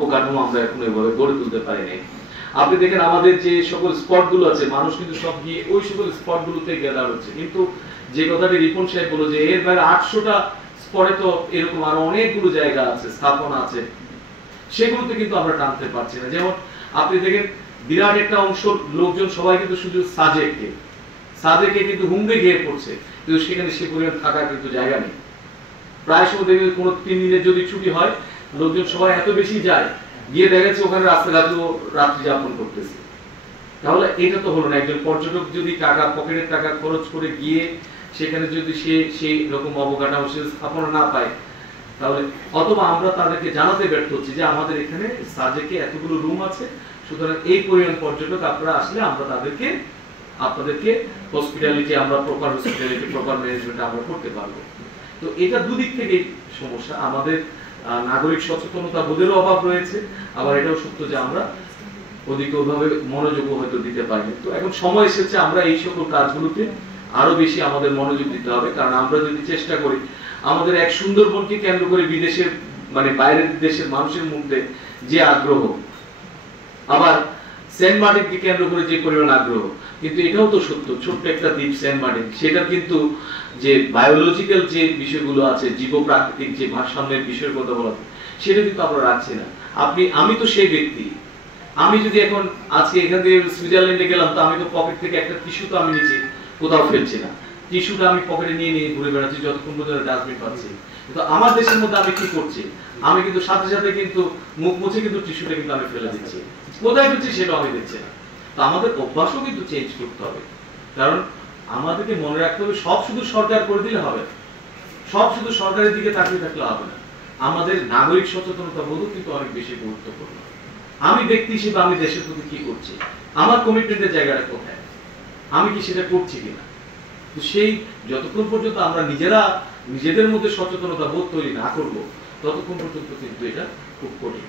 অবকাঠামো আমরা এখন ওইভাবে গড়ে তুলতে পারি নাই। আপনি দেখেন আমাদের যে সকল স্পটগুলো আছে, মানুষ কিন্তু সব গিয়ে ওই সকল স্পটগুলোতে গ্যাদার হচ্ছে, কিন্তু যে কথাটি রিপন সাহেব বলল যে এর বাইরে 800টা স্পটে তো এরকম আরো অনেকগুলো জায়গা আছে, স্থাপনা আছে, সেগুলোতে কিন্তু আমরা টানতে পারছি না। যেমন আপনি দেখেন বিরাট একটা অংশ লোকজন সবাই কিন্তু শুধু সাজেকে কিন্তু হুমড়ে গিয়ে পড়ছে, কিন্তু সেখানে সে পরিমাণ থাকার কিন্তু জায়গা নেই। প্রায় সময় দেখবেন কোনো 3 দিনের যদি ছুটি হয়, লোকজন সবাই এত বেশি যায়, গিয়ে দেখা যাচ্ছে ওখানে রাস্তাঘাটেও রাত্রি যাপন করতেছে। তাহলে এটা তো হলো না। একজন পর্যটক যদি টাকা, পকেটের টাকা খরচ করে গিয়ে সেখানে যদি সে সেই রকম অবকাঠামো স্থাপনা না পায়, তাহলে অথবা আমরা তাদেরকে জানাতে ব্যর্থ হচ্ছি যে আমাদের এখানে সাজেকে এতগুলো রুম আছে, সুতরাং এই পরিমাণ পর্যটক আপনারা আসলে আমরা আপনাদেরকে হসপিটালিটি, আমরা প্রপার হসপিটালিটি, প্রপার ম্যানেজমেন্ট আমরা করতে পারবো। তো এটা দুদিক থেকে সমস্যা। আমাদের নাগরিক সচেতনতা বোধেরও অভাব রয়েছে, আবার এটাও সত্য যে আমরা ওইভাবে মনোযোগ হয়তো দিতে পারিনি। তো এখন সময় এসেছে আমরা এই সকল কাজগুলোতে আরো বেশি আমাদের মনোযোগ দিতে হবে। কারণ আমরা যদি চেষ্টা করি, আমাদের এক সুন্দরবনকে কেন্দ্র করে বিদেশের মানে বাইরের দেশের মানুষের মধ্যে যে আগ্রহ, আবার সেন্ট মার্টিনকে কেন্দ্র করে যে পরিমাণ আগ্রহ, কিন্তু এটাও তো সত্য ছোট্ট একটা দ্বীপ সেন্ট মার্টিন, সেটা কিন্তু যে বায়োলজিক্যাল যে বিষয়গুলো আছে, জীবপ্রাকৃতিক যে ভারসাম্যের বিষয়ের কথা বলা, সেটা কিন্তু আমরা রাখছি না। আমি তো সেই ব্যক্তি, আমি যদি এখন আজকে এখান থেকে সুইজারল্যান্ডে গেলাম, তো আমি তো পকেট থেকে একটা টিস্যু তো আমি নিচে কোথাও ফেলছি না, টিস্যুটা আমি পকেটে নিয়ে ঘুরে বেড়াচ্ছি যতক্ষণ পর্যন্ত ডাস্টবিন পাচ্ছি। কিন্তু আমার দেশের মধ্যে আমি কি করছি, আমি কিন্তু সাথে সাথে কিন্তু মুখ মুছে কিন্তু টিস্যুটা কিন্তু আমি ফেলে দিচ্ছি, কোথায় ফেলছি সেটা আমি দেখছি না। তো আমাদের অভ্যাসও কিন্তু চেঞ্জ করতে হবে। কারণ আমাদেরকে মনে রাখতে হবে সব শুধু সরকার করে দিলে হবে না, সব শুধু সরকারের দিকে তাকিয়ে থাকলে হবে না। আমাদের নাগরিক সচেতনতা বোধ কিন্তু অনেক বেশি গুরুত্বপূর্ণ। আমি ব্যক্তি হিসেবে আমি দেশের প্রতি কি করছি, আমার কমিটমেন্টের জায়গাটা কোথায়, আমি কি সেটা করছি কিনা। তো সেই যতক্ষণ পর্যন্ত আমরা নিজেদের মধ্যে সচেতনতা বোধ তৈরি না করবো, ততক্ষণ পর্যন্ত কিন্তু এটা খুব কঠিন।